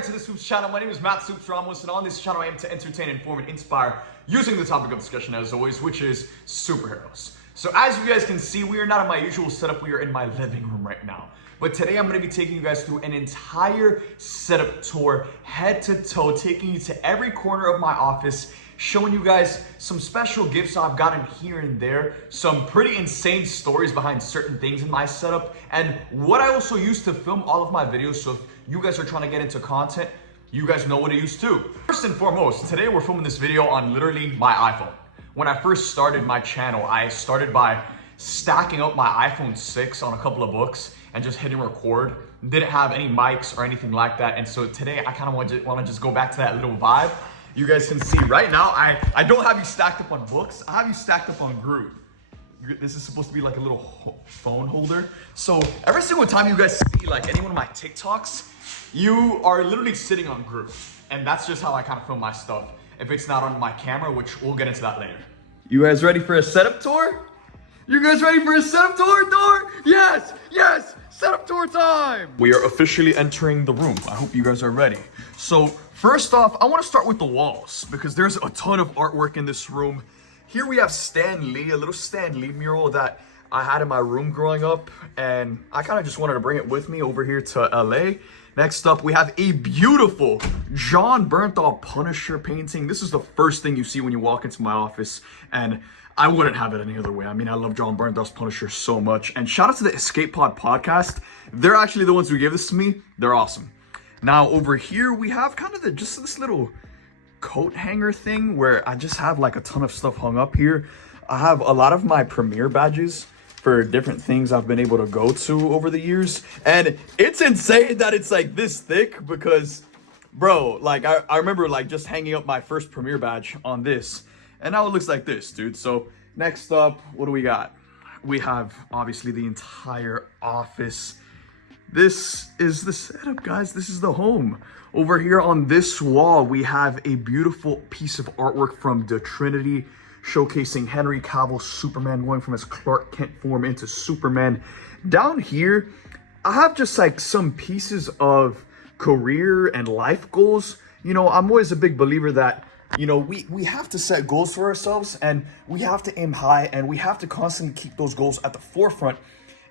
back to the Supes channel. My name is Matt Supes Ramos, and on this channel I aim to entertain, inform, and inspire using the topic of discussion as always, which is superheroes. So as you guys can see, we are not in my usual setup, we are in my living room right now. But today I'm going to be taking you guys through an entire setup tour, head to toe, taking you to every corner of my office, showing you guys some special gifts I've gotten here and there, some pretty insane stories behind certain things in my setup, and what I also use to film all of my videos. So if you guys are trying to get into content, you guys know what to use too. First and foremost, today we're filming this video on literally my iPhone. When I first started my channel, I started by stacking up my iPhone 6 on a couple of books and just hitting record. Didn't have any mics or anything like that, and so today I kind of want to just go back to that little vibe. You guys can see right now, I don't have you stacked up on books. I have you stacked up on Groot. This is supposed to be like a little phone holder. So every single time you guys see like any one of my TikToks, you are literally sitting on Groot. And that's just how I kind of film my stuff. If it's not on my camera, which we'll get into that later. You guys ready for a setup tour? You guys ready for a setup tour? Yes, yes, setup tour time. We are officially entering the room. I hope you guys are ready. So first off, I want to start with the walls because there's a ton of artwork in this room. Here we have Stan Lee, a little Stan Lee mural that I had in my room growing up, and I kind of just wanted to bring it with me over here to LA. Next up, we have a beautiful John Bernthal Punisher painting. This is the first thing you see when you walk into my office, and I wouldn't have it any other way. I mean, I love John Bernthal's Punisher so much. And shout out to the Escape Pod podcast. They're actually the ones who gave this to me. They're awesome. Now over here, we have kind of just this little coat hanger thing where I just have like a ton of stuff hung up here. I have a lot of my premiere badges for different things I've been able to go to over the years. And it's insane that it's like this thick because, bro, like I remember like just hanging up my first premiere badge on this. And now it looks like this, dude. So next up, what do we got? We have obviously the entire office. This is the setup, guys. This is the home. Over here on this wall, we have a beautiful piece of artwork from the Trinity, showcasing Henry Cavill's Superman, going from his Clark Kent form into Superman. Down here, I have just like some pieces of career and life goals. You know, I'm always a big believer that, you know, we have to set goals for ourselves, and we have to aim high, and we have to constantly keep those goals at the forefront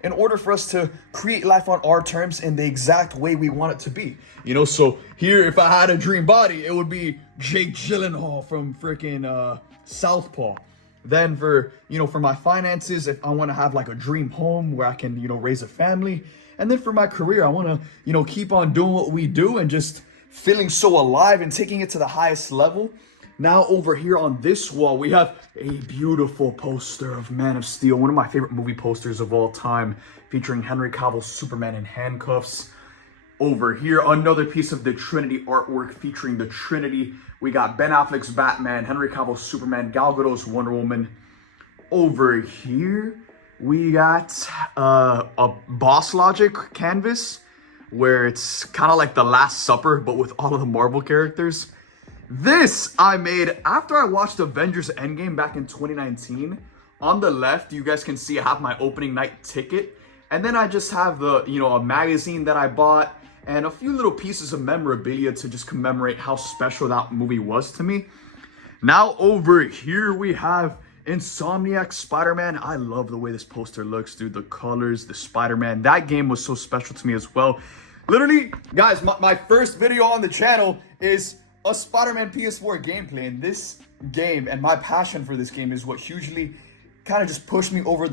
in order for us to create life on our terms in the exact way we want it to be. You know, so here, if I had a dream body, it would be Jake Gyllenhaal from freaking Southpaw. Then for, you know, for my finances, if I want to have like a dream home where I can, you know, raise a family. And then for my career, I want to, you know, keep on doing what we do and just feeling so alive and taking it to the highest level. Now over here on this wall, we have a beautiful poster of Man of Steel, one of my favorite movie posters of all time, featuring Henry Cavill's Superman in handcuffs. Over here, another piece of the Trinity artwork featuring the Trinity. We got Ben Affleck's Batman, Henry Cavill's Superman, Gal Gadot's Wonder Woman. Over here, we got a Boss Logic canvas, where it's kind of like The Last Supper, but with all of the Marvel characters. This I made after I watched Avengers Endgame back in 2019. On the left, you guys can see I have my opening night ticket. And then I just have the, you know, a magazine that I bought and a few little pieces of memorabilia to just commemorate how special that movie was to me. Now over here, we have Insomniac Spider-Man. I love the way this poster looks, dude. The colors, the Spider-Man. That game was so special to me as well. Literally, guys, my first video on the channel is a Spider-Man PS4 gameplay, and this game and my passion for this game is what hugely kind of just pushed me over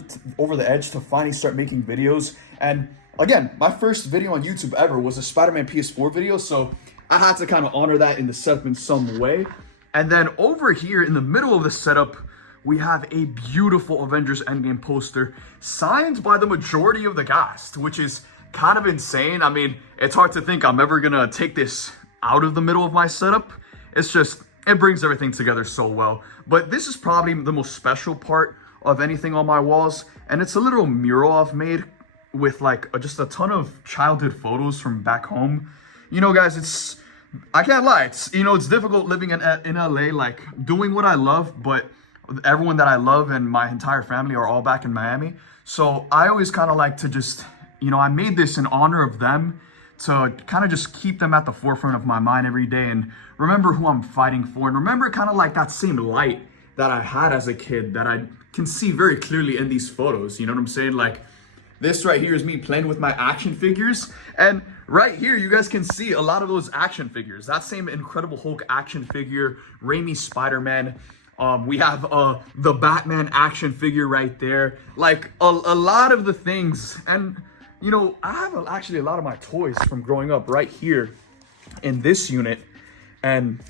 the edge to finally start making videos. And again, my first video on YouTube ever was a Spider-Man PS4 video, so I had to kind of honor that in the setup in some way. And then over here in the middle of the setup, we have a beautiful Avengers Endgame poster signed by the majority of the cast, which is kind of insane. I mean, it's hard to think I'm ever gonna take this out of the middle of my setup. It's just, it brings everything together so well. But this is probably the most special part of anything on my walls, and it's a little mural I've made with like just a ton of childhood photos from back home. You know, guys, I can't lie, it's difficult living in LA, like doing what I love, but everyone that I love and my entire family are all back in Miami. So I always kind of like to just, I made this in honor of them, to kind of just keep them at the forefront of my mind every day and remember who I'm fighting for, and remember kind of like that same light that I had as a kid that I can see very clearly in these photos. You know what I'm saying? Like, this right here is me playing with my action figures, and right here you guys can see a lot of those action figures. That same Incredible Hulk action figure, Raimi Spider-Man. We have the Batman action figure right there. Like a lot of the things, and you know, I have actually a lot of my toys from growing up right here in this unit. And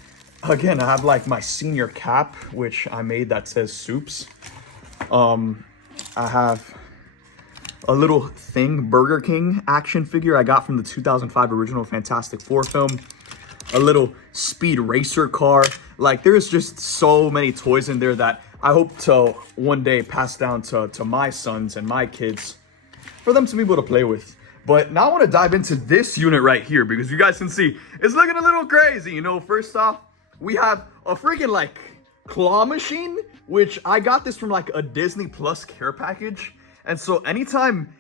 again, I have like my senior cap, which I made that says Supes. I have a little Thing Burger King action figure I got from the 2005 original Fantastic Four film. A little Speed Racer car. Like, there's just so many toys in there that I hope to one day pass down to my sons and my kids for them to be able to play with. But now I want to dive into this unit right here, because you guys can see it's looking a little crazy. You know, first off, we have a freaking like claw machine, which I got this from like a Disney Plus care package. And so anytime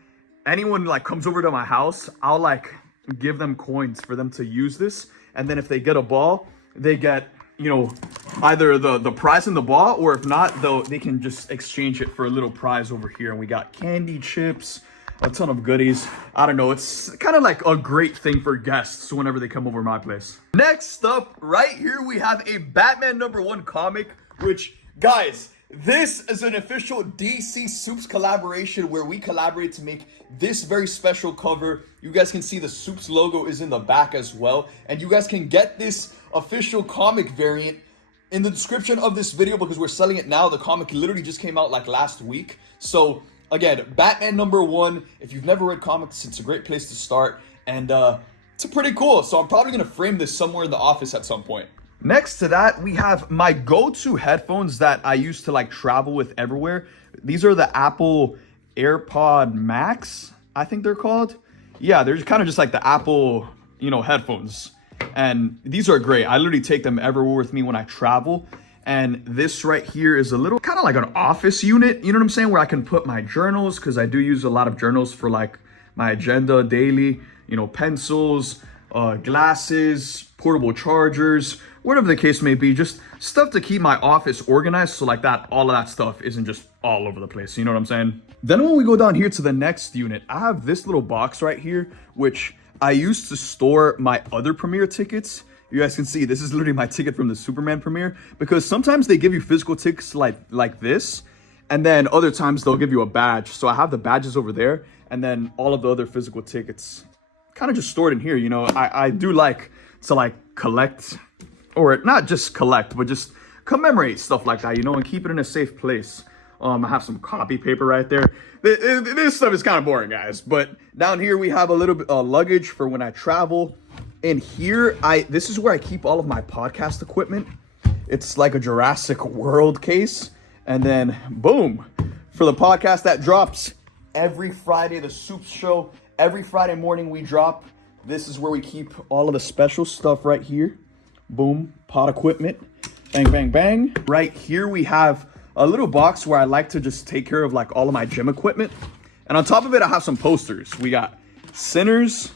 anyone like comes over to my house, I'll like give them coins for them to use this. And then if they get a ball, they get, you know, either the prize in the ball, or if not, though, they can just exchange it for a little prize over here. And we got candy chips, a ton of goodies. I don't know, it's kind of like a great thing for guests whenever they come over my place. Next up, right here, we have a Batman #1 comic, which, guys, this is an official DC Supes collaboration where we collaborate to make this very special cover. You guys can see the Supes logo is in the back as well. And you guys can get this official comic variant in the description of this video, because we're selling it now. The comic literally just came out like last week. So again, Batman #1. If you've never read comics, it's a great place to start. And it's pretty cool. So I'm probably going to frame this somewhere in the office at some point. Next to that, we have my go-to headphones that I used to like travel with everywhere. These are the Apple AirPod Max, I think they're called. Yeah, they're kind of just like the Apple, you know, headphones. And these are great. I literally take them everywhere with me when I travel. And this right here is a little kind of like an office unit, you know what I'm saying, where I can put my journals, because I do use a lot of journals for like my agenda daily, you know, pencils, glasses, portable chargers, whatever the case may be, just stuff to keep my office organized, so like that, all of that stuff isn't just all over the place, you know what I'm saying? Then when we go down here to the next unit, I have this little box right here, which I used to store my other premiere tickets. You guys can see this is literally my ticket from the Superman premiere, because sometimes they give you physical tickets like this, and then other times they'll give you a badge. So I have the badges over there, and then all of the other physical tickets kind of just stored in here. You know, I do like to like collect, or not just collect, but just commemorate stuff like that, you know, and keep it in a safe place. I have some copy paper right there. This stuff is kind of boring, guys. But down here we have a little bit of luggage for when I travel. And here, this is where I keep all of my podcast equipment. It's like a Jurassic World case. And then, boom, for the podcast that drops every Friday, the Supes show. Every Friday morning we drop. This is where we keep all of the special stuff right here. Boom, pod equipment. Bang, bang, bang. Right here we have a little box where I like to just take care of like all of my gym equipment. And on top of it, I have some posters. We got Sinners.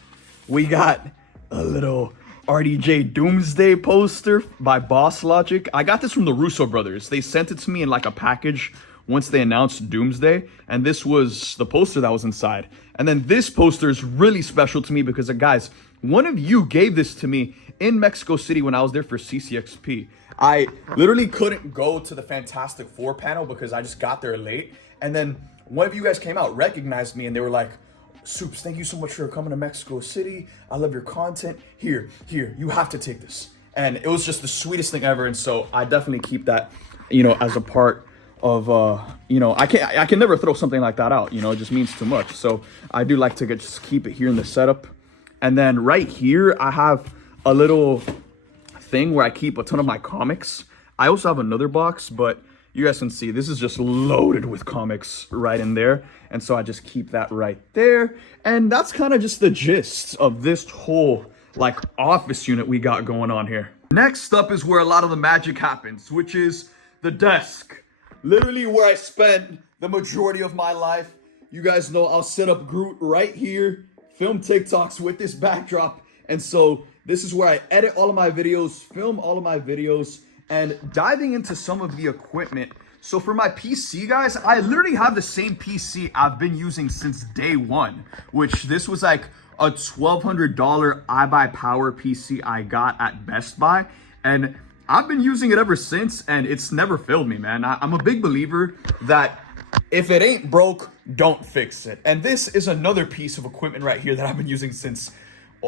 We got a little RDJ Doomsday poster by Boss Logic. I got this from the Russo brothers. They sent it to me in like a package once they announced Doomsday. And this was the poster that was inside. And then this poster is really special to me because, guys, one of you gave this to me in Mexico City when I was there for CCXP. I literally couldn't go to the Fantastic Four panel because I just got there late. And then one of you guys came out, recognized me, and they were like, Supes, thank you so much for coming to Mexico City. I love your content. Here, you have to take this. And it was just the sweetest thing ever. And so I definitely keep that, you know, as a part of, you know, I can never throw something like that out. You know, it just means too much. So I do like to just keep it here in the setup. And then right here, I have a little thing where I keep a ton of my comics. I also have another box, but you guys can see this is just loaded with comics right in there. And so I just keep that right there. And that's kind of just the gist of this whole like office unit we got going on here. Next up is where a lot of the magic happens, which is the desk. Literally where I spent the majority of my life. You guys know I'll set up Groot right here film TikToks with this backdrop. And so this is where I edit all of my videos, film all of my videos, and diving into some of the equipment. So for my PC, guys, I literally have the same PC I've been using since day one, which this was like a $1,200 iBuyPower PC I got at Best Buy. And I've been using it ever since, and it's never failed me, man. I'm a big believer that if it ain't broke, don't fix it. And this is another piece of equipment right here that I've been using since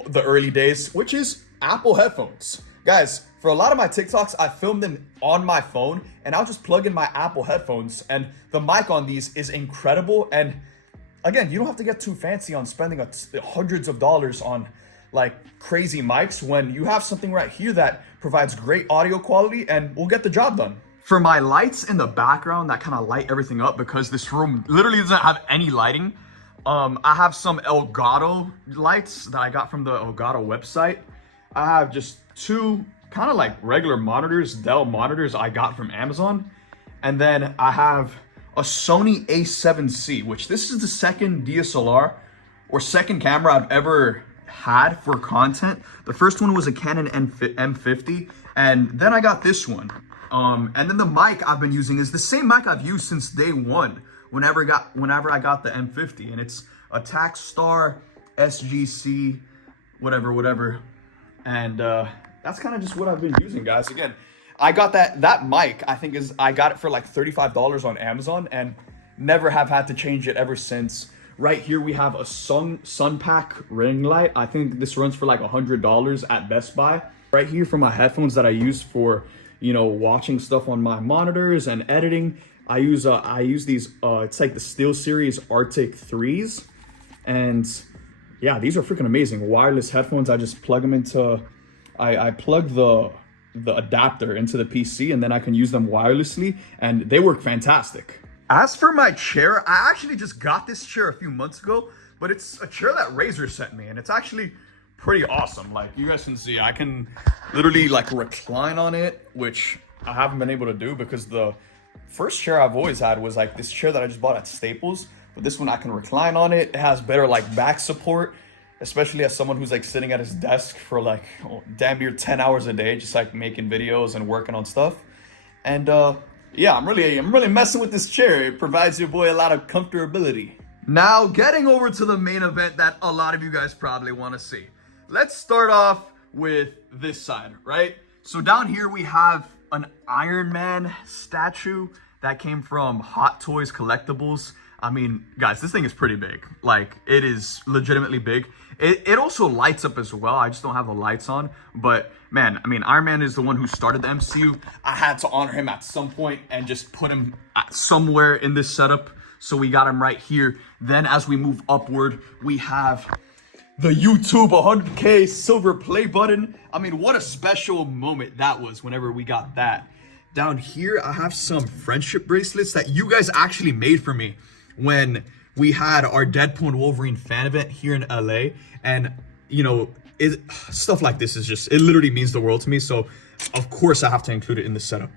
the early days, which is Apple headphones. Guys, for a lot of my TikToks, I film them on my phone, and I'll just plug in my Apple headphones, and the mic on these is incredible. And again, you don't have to get too fancy on spending hundreds of dollars on like crazy mics when you have something right here that provides great audio quality and will get the job done. For my lights in the background that kind of light everything up, because this room literally doesn't have any lighting, I have some Elgato lights that I got from the Elgato website. I have just two kind of like regular monitors, Dell monitors I got from Amazon. And then I have a Sony a7C, which this is the second DSLR or second camera I've ever had for content. The first one was a Canon M50, and then I got this one. And then the mic I've been using is the same mic I've used since day one, whenever I got the M50, and it's a Takstar SGC, whatever. And that's kind of just what I've been using, guys. Again, I got that mic, I got it for like $35 on Amazon, and never have had to change it ever since. Right here we have a Sunpack ring light. I think this runs for like $100 at Best Buy. Right here for my headphones that I use for, you know, watching stuff on my monitors and editing. I use these, it's like the SteelSeries Arctic 3s. And yeah, these are freaking amazing. Wireless headphones. I just plug them into, I plug the adapter into the PC, and then I can use them wirelessly, and they work fantastic. As for my chair, I actually just got this chair a few months ago, but it's a chair that Razer sent me, and it's actually pretty awesome. Like you guys can see, I can literally like recline on it, which I haven't been able to do because the first chair I've always had was like this chair that I just bought at Staples. But this one I can recline on it. It has better like back support, especially as someone who's like sitting at his desk for like damn near 10 hours a day, just like making videos and working on stuff. And yeah, I'm really messing with this chair. It provides your boy a lot of comfortability. Now, getting over to the main event that a lot of you guys probably want to see. Let's start off with this side, right? So down here we have an Iron Man statue that came from Hot Toys Collectibles. I mean, guys, this thing is pretty big. Like, it is legitimately big. It also lights up as well. I just don't have the lights on. But, man, I mean, Iron Man is the one who started the MCU. I had to honor him at some point and just put him somewhere in this setup. So we got him right here. Then as we move upward, we have the YouTube 100K silver play button. I mean, what a special moment that was whenever we got that. Down here, I have some friendship bracelets that you guys actually made for me when we had our Deadpool and Wolverine fan event here in LA. And, you know, stuff like this is just, it literally means the world to me. So, of course, I have to include it in the setup.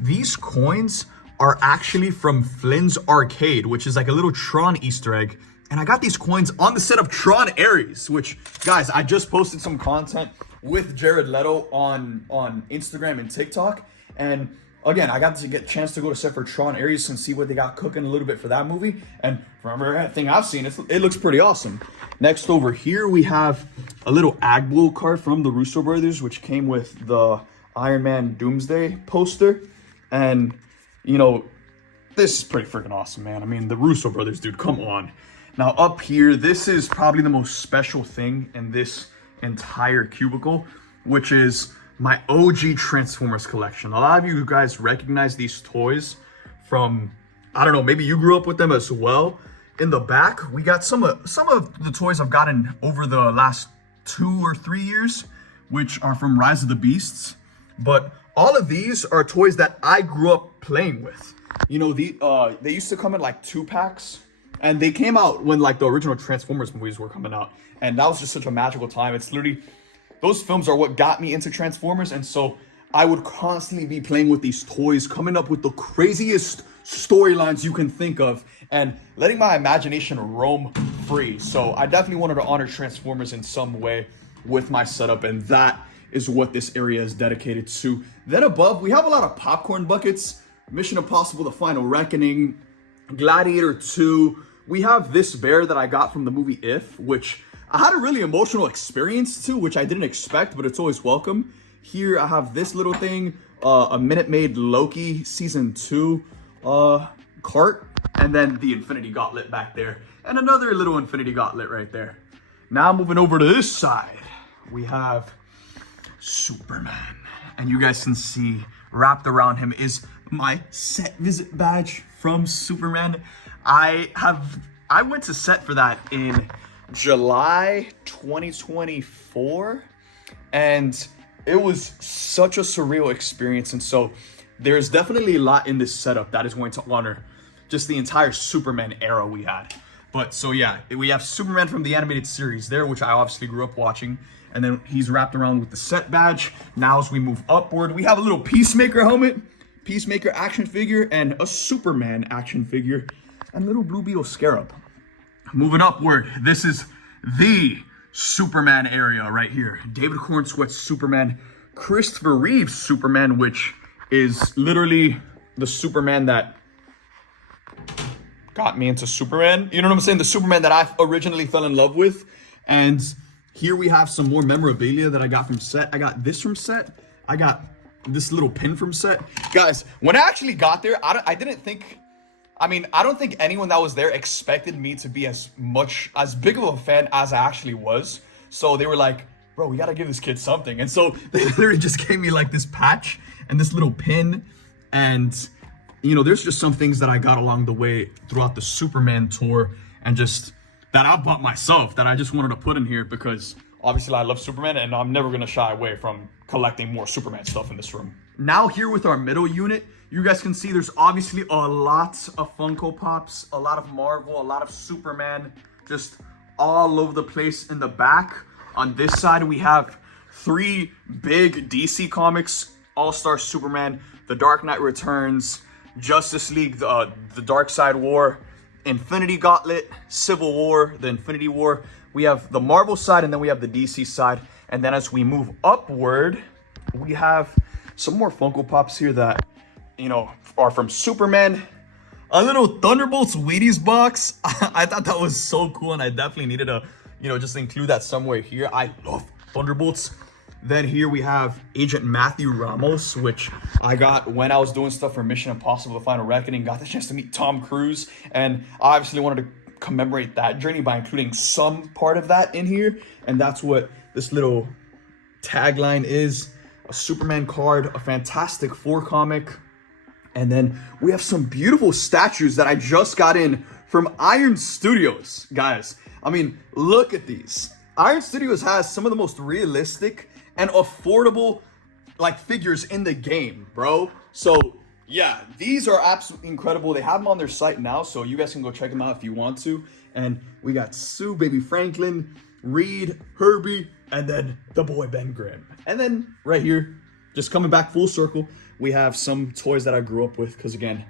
These coins are actually from Flynn's Arcade, which is like a little Tron Easter egg. And I got these coins on the set of Tron Ares, which, guys, I just posted some content with Jared Leto on Instagram and TikTok. And again, I got to get a chance to go to set for Tron Ares and see what they got cooking a little bit for that movie. And from everything I've seen, it looks pretty awesome. Next over here, we have a little Agbo card from the Russo brothers, which came with the Iron Man Doomsday poster. And, you know, this is pretty freaking awesome, man. I mean, the Russo brothers, dude, come on. Now up here, this is probably the most special thing in this entire cubicle, which is my OG Transformers collection. A lot of you guys recognize these toys from, I don't know, maybe you grew up with them as well. In the back, we got some of the toys I've gotten over the last 2 or 3 years, which are from Rise of the Beasts. But all of these are toys that I grew up playing with. You know, they used to come in like 2-packs. And they came out when like the original Transformers movies were coming out. And that was just such a magical time. It's literally, those films are what got me into Transformers. And so I would constantly be playing with these toys, coming up with the craziest storylines you can think of. and letting my imagination roam free. So I definitely wanted to honor Transformers in some way with my setup, and that is what this area is dedicated to. Then above, we have a lot of popcorn buckets. Mission Impossible: The Final Reckoning, Gladiator 2. We have this bear that I got from the movie If, which I had a really emotional experience to, which I didn't expect, but it's always welcome. Here I have this little thing, a Minute Maid Loki Season 2 cart, and then the Infinity Gauntlet back there, and another little Infinity Gauntlet right there. Now moving over to this side, we have Superman. And you guys can see wrapped around him is my set visit badge from Superman. I went to set for that in July 2024, and it was such a surreal experience. And so there's definitely a lot in this setup that is going to honor just the entire Superman era we had. But so yeah, we have Superman from the animated series there, which I obviously grew up watching. And then he's wrapped around with the set badge. Now as we move upward, we have a little Peacemaker helmet, Peacemaker action figure, and a Superman action figure, and a little Blue Beetle scarab. Moving upward, this is the Superman area right here. David Cornsweet's Superman, Christopher Reeve's Superman, which is literally the Superman that got me into Superman. You know what I'm saying? The Superman that I originally fell in love with. And here we have some more memorabilia that I got from set. I got this from set. I got this little pin from set. Guys, when I actually got there, I don't think anyone that was there expected me to be as big of a fan as I actually was. So they were like, bro, we gotta give this kid something. And so they literally just gave me like this patch and this little pin. And, you know, there's just some things that I got along the way throughout the Superman tour, and just that I bought myself that I just wanted to put in here because obviously I love Superman, and I'm never gonna shy away from collecting more Superman stuff in this room. Now here with our middle unit, you guys can see there's obviously a lot of Funko Pops, a lot of Marvel, a lot of Superman, just all over the place in the back. On this side, we have 3 big DC comics: All-Star Superman, The Dark Knight Returns, Justice League, the Dark Side War, Infinity Gauntlet, Civil War, the Infinity War. We have the Marvel side, and then we have the DC side. And then as we move upward, we have some more Funko Pops here that, you know, are from Superman. A little Thunderbolts Wheaties box. I thought that was so cool, and I definitely needed to, you know, just include that somewhere here. I love Thunderbolts. Then here we have Agent Matthew Ramos, which I got when I was doing stuff for Mission Impossible: The Final Reckoning. Got the chance to meet Tom Cruise, and I obviously wanted to commemorate that journey by including some part of that in here. And that's what this little tagline is: a Superman card, a Fantastic Four comic. And then we have some beautiful statues that I just got in from Iron Studios. Guys, I mean, look at these. Iron Studios has some of the most realistic and affordable like figures in the game, bro. So yeah, these are absolutely incredible. They have them on their site now, so you guys can go check them out if you want to. And we got Sue, Baby Franklin, Reed, Herbie, and then the boy Ben Grimm. And then right here, just coming back full circle, we have some toys that I grew up with, because again,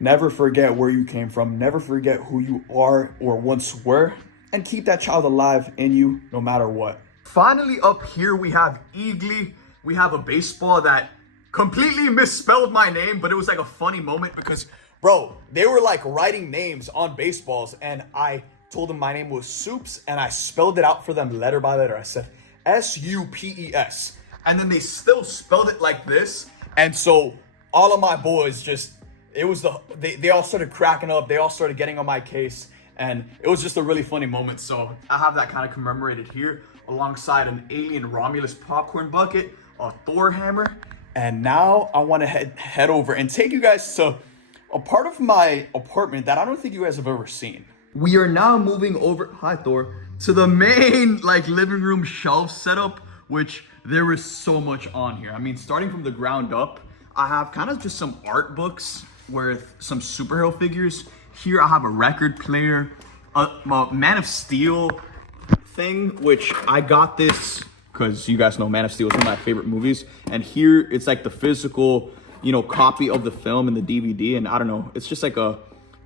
never forget where you came from, never forget who you are or once were, and keep that child alive in you no matter what. Finally, up here we have Eagly. We have a baseball that completely misspelled my name, but it was like a funny moment because, bro, they were like writing names on baseballs, and I told them my name was Supes, and I spelled it out for them letter by letter. I said S-U-P-E-S, and then they still spelled it like this. And so all of my boys just, it was they all started cracking up. They all started getting on my case, and it was just a really funny moment. So I have that kind of commemorated here alongside an Alien Romulus popcorn bucket, a Thor hammer. And now I want to head over and take you guys to a part of my apartment that I don't think you guys have ever seen. We are now moving over, hi Thor, to the main like living room shelf setup, which there is so much on here. I mean, starting from the ground up, I have kind of just some art books with some superhero figures. Here I have a record player, a Man of Steel thing, which I got this because you guys know Man of Steel is one of my favorite movies. And here it's like the physical, you know, copy of the film and the DVD. And I don't know, it's just like a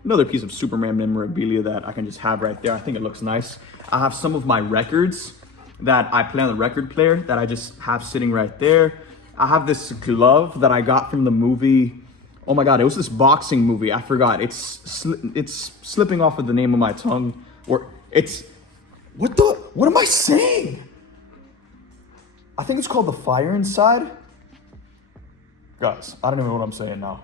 another piece of Superman memorabilia that I can just have right there. I think it looks nice. I have some of my records that I play on the record player that I just have sitting right there. I have this glove that I got from the movie. Oh my God, it was this boxing movie. I forgot. It's slipping off of the name of my tongue. Or it's, what am I saying? I think it's called The Fire Inside. Guys, I don't even know what I'm saying now.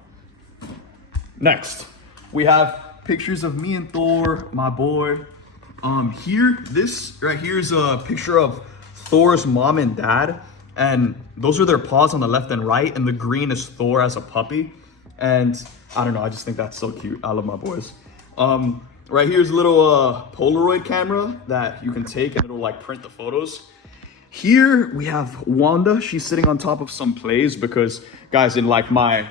Next, we have pictures of me and Thor, my boy. This right here is a picture of Thor's mom and dad. And those are their paws on the left and right. And the green is Thor as a puppy. And I don't know, I just think that's so cute. I love my boys. Right here's a little Polaroid camera that you can take and it'll like print the photos. Here we have Wanda. She's sitting on top of some plays because, guys, in like my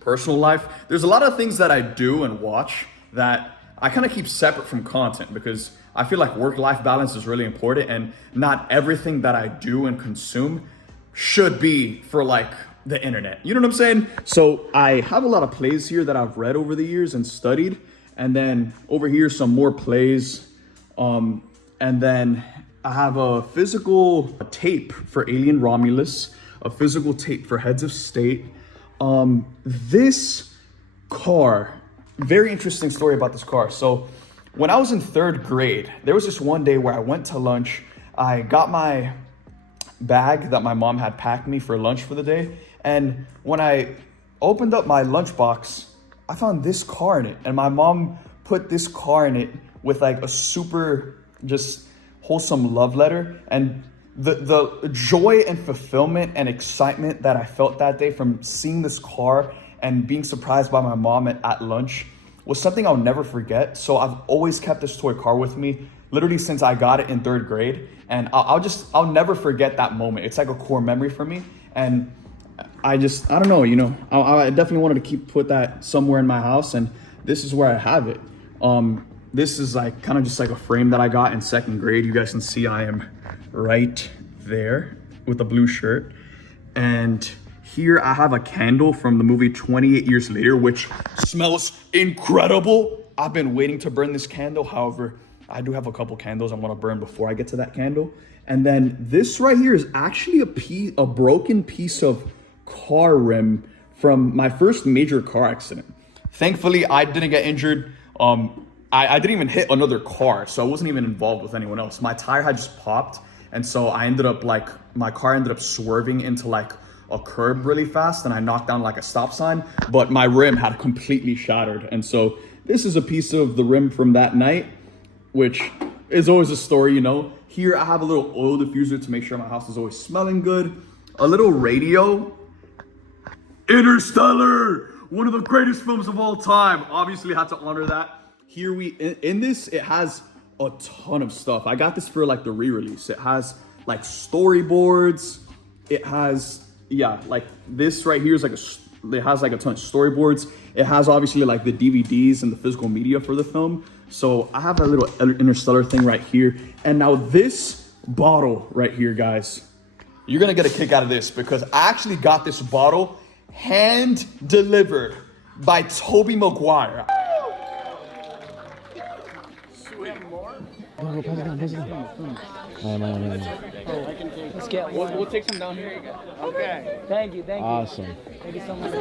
personal life, there's a lot of things that I do and watch that I kind of keep separate from content because I feel like work-life balance is really important and not everything that I do and consume should be for like the internet. You know what I'm saying? So I have a lot of plays here that I've read over the years and studied. And then over here, some more plays. And then I have a physical tape for Alien Romulus, a physical tape for Heads of State. This car, very interesting story about this car. So when I was in 3rd grade, there was this one day where I went to lunch. I got my bag that my mom had packed me for lunch for the day. And when I opened up my lunchbox, I found this car in it. And my mom put this car in it with like a super just wholesome love letter. And the joy and fulfillment and excitement that I felt that day from seeing this car and being surprised by my mom at lunch was something I'll never forget. So I've always kept this toy car with me, literally since I got it in 3rd grade. And I'll never forget that moment. It's like a core memory for me. And I don't know, you know, I definitely wanted to put that somewhere in my house, and this is where I have it. This is like kind of just like a frame that I got in 2nd grade. You guys can see I am right there with a blue shirt. And here I have a candle from the movie 28 Years Later, which smells incredible. I've been waiting to burn this candle. However, I do have a couple candles I want to burn before I get to that candle. And then this right here is actually a broken piece of car rim from my first major car accident. Thankfully, I didn't get injured. I didn't even hit another car, so I wasn't even involved with anyone else. My tire had just popped, and so my car ended up swerving into like a curb really fast, and I knocked down like a stop sign, but my rim had completely shattered. And so this is a piece of the rim from that night, which is always a story, you know. Here I have a little oil diffuser to make sure my house is always smelling good. A little radio. Interstellar, one of the greatest films of all time. Obviously had to honor that. Here in this, it has a ton of stuff. I got this for like the re-release. It has like storyboards. It has, yeah, like this right here is like it has like a ton of storyboards. It has obviously like the DVDs and the physical media for the film. So I have a little Interstellar thing right here. And now this bottle right here, guys, you're gonna get a kick out of this because I actually got this bottle hand delivered by Tobey Maguire. Let's get one. We'll take some down here. Okay. Thank you. Awesome. Thank you so much.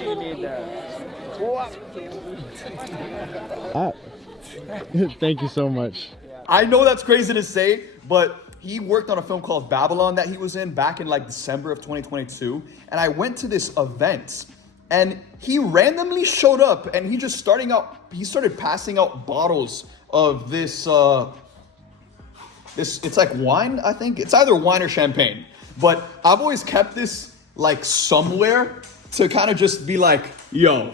Thank you so much. I know that's crazy to say, but he worked on a film called Babylon that he was in back in like December of 2022. And I went to this event and he randomly showed up and he started passing out bottles of this, it's like wine, I think. It's either wine or champagne. But I've always kept this like somewhere to kind of just be like, yo,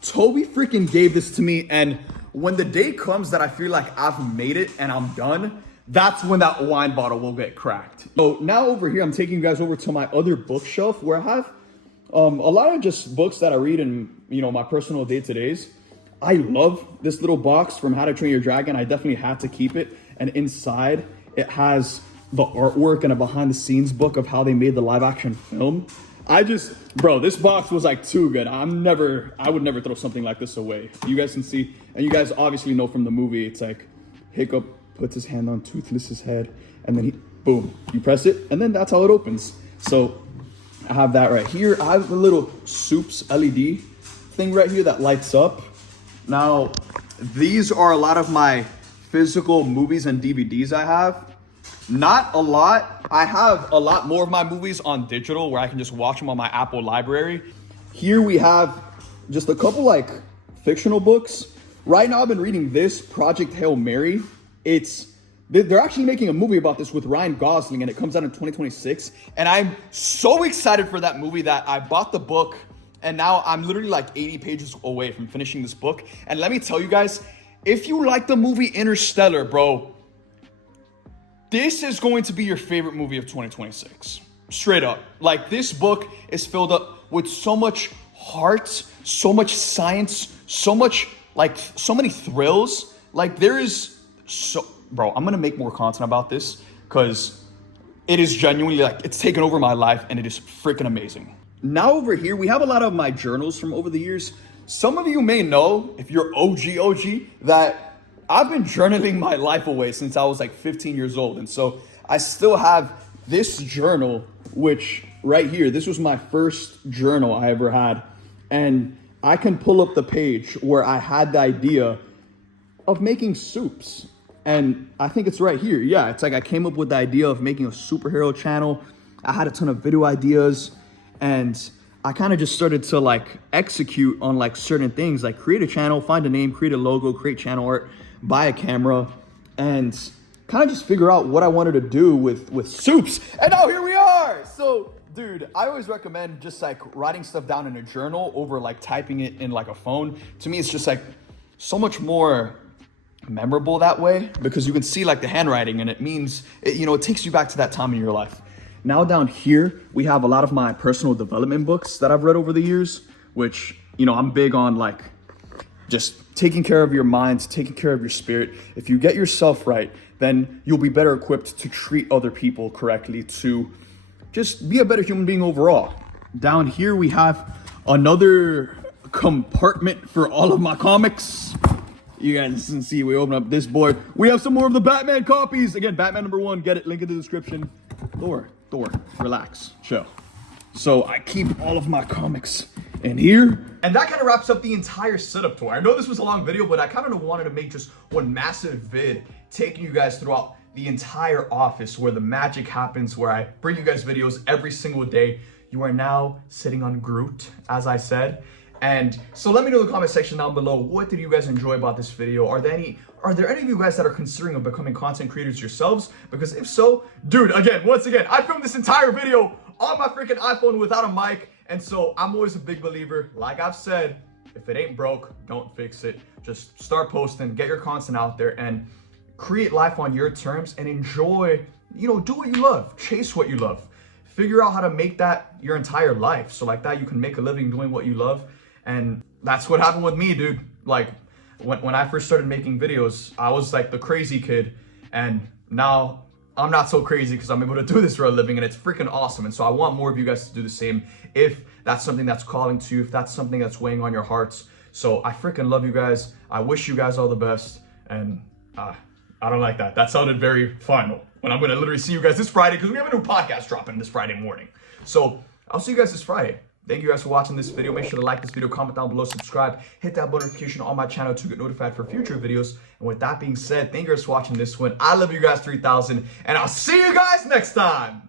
Toby freaking gave this to me. And when the day comes that I feel like I've made it and I'm done, that's when that wine bottle will get cracked. So now over here, I'm taking you guys over to my other bookshelf where I have a lot of just books that I read in, my personal day-to-days. I love this little box from How to Train Your Dragon. I definitely had to keep it. And inside, it has the artwork and a behind-the-scenes book of how they made the live-action film. Bro, this box was like too good. I would never throw something like this away. You guys can see, and you guys obviously know from the movie, it's like Hiccup puts his hand on Toothless's head, and then boom, you press it, and then that's how it opens. So I have that right here. I have a little Supes LED thing right here that lights up. Now, these are a lot of my physical movies and DVDs I have. Not a lot. I have a lot more of my movies on digital where I can just watch them on my Apple library. Here we have just a couple like fictional books. Right now I've been reading this, Project Hail Mary. They're actually making a movie about this with Ryan Gosling, and it comes out in 2026. And I'm so excited for that movie that I bought the book, and now I'm literally like 80 pages away from finishing this book. And let me tell you guys, if you like the movie Interstellar, bro, this is going to be your favorite movie of 2026. Straight up. Like, this book is filled up with so much heart, so much science, so many thrills. Like, there is so... Bro, I'm going to make more content about this because it is genuinely, like, it's taken over my life, and it is freaking amazing. Now over here, we have a lot of my journals from over the years. Some of you may know, if you're OG, that I've been journaling my life away since I was like 15 years old. And so I still have this journal, which right here, this was my first journal I ever had. And I can pull up the page where I had the idea of making Supes. And I think it's right here. Yeah, it's like I came up with the idea of making a superhero channel. I had a ton of video ideas, and I kind of just started to like execute on like certain things, like create a channel, find a name, create a logo, create channel art, buy a camera, and kind of just figure out what I wanted to do with Supes. And now here we are. So, dude, I always recommend just like writing stuff down in a journal over like typing it in like a phone. To me, it's just like so much more memorable that way, because you can see like the handwriting, and it means it takes you back to that time in your life. Now down here we have a lot of my personal development books that I've read over the years, which I'm big on, like just taking care of your mind, taking care of your spirit. If you get yourself right, then you'll be better equipped to treat other people correctly, to just be a better human being overall. Down here we have another compartment for all of my comics. You guys can see, we open up this board. We have some more of the Batman copies. Again, Batman #1, get it, link in the description. Thor, relax, chill. So I keep all of my comics in here. And that kind of wraps up the entire setup tour. I know this was a long video, but I kind of wanted to make just one massive vid taking you guys throughout the entire office where the magic happens, where I bring you guys videos every single day. You are now sitting on Groot, as I said. And so let me know in the comment section down below, what did you guys enjoy about this video? Are there any of you guys that are considering of becoming content creators yourselves? Because if so, dude, once again, I filmed this entire video on my freaking iPhone without a mic. And so I'm always a big believer, like I've said, if it ain't broke, don't fix it. Just start posting, get your content out there, and create life on your terms, and enjoy, do what you love, chase what you love. Figure out how to make that your entire life. So like that, you can make a living doing what you love. And that's what happened with me, dude. Like, when I first started making videos, I was like the crazy kid. And now I'm not so crazy because I'm able to do this for a living, and it's freaking awesome. And so I want more of you guys to do the same, if that's something that's calling to you, if that's something that's weighing on your hearts. So I freaking love you guys. I wish you guys all the best. And I don't like that. That sounded very final. When I'm going to literally see you guys this Friday, because we have a new podcast dropping this Friday morning. So I'll see you guys this Friday. Thank you guys for watching this video. Make sure to like this video, comment down below, subscribe, hit that bell notification on my channel to get notified for future videos. And with that being said, thank you guys for watching this one. I love you guys 3000, and I'll see you guys next time.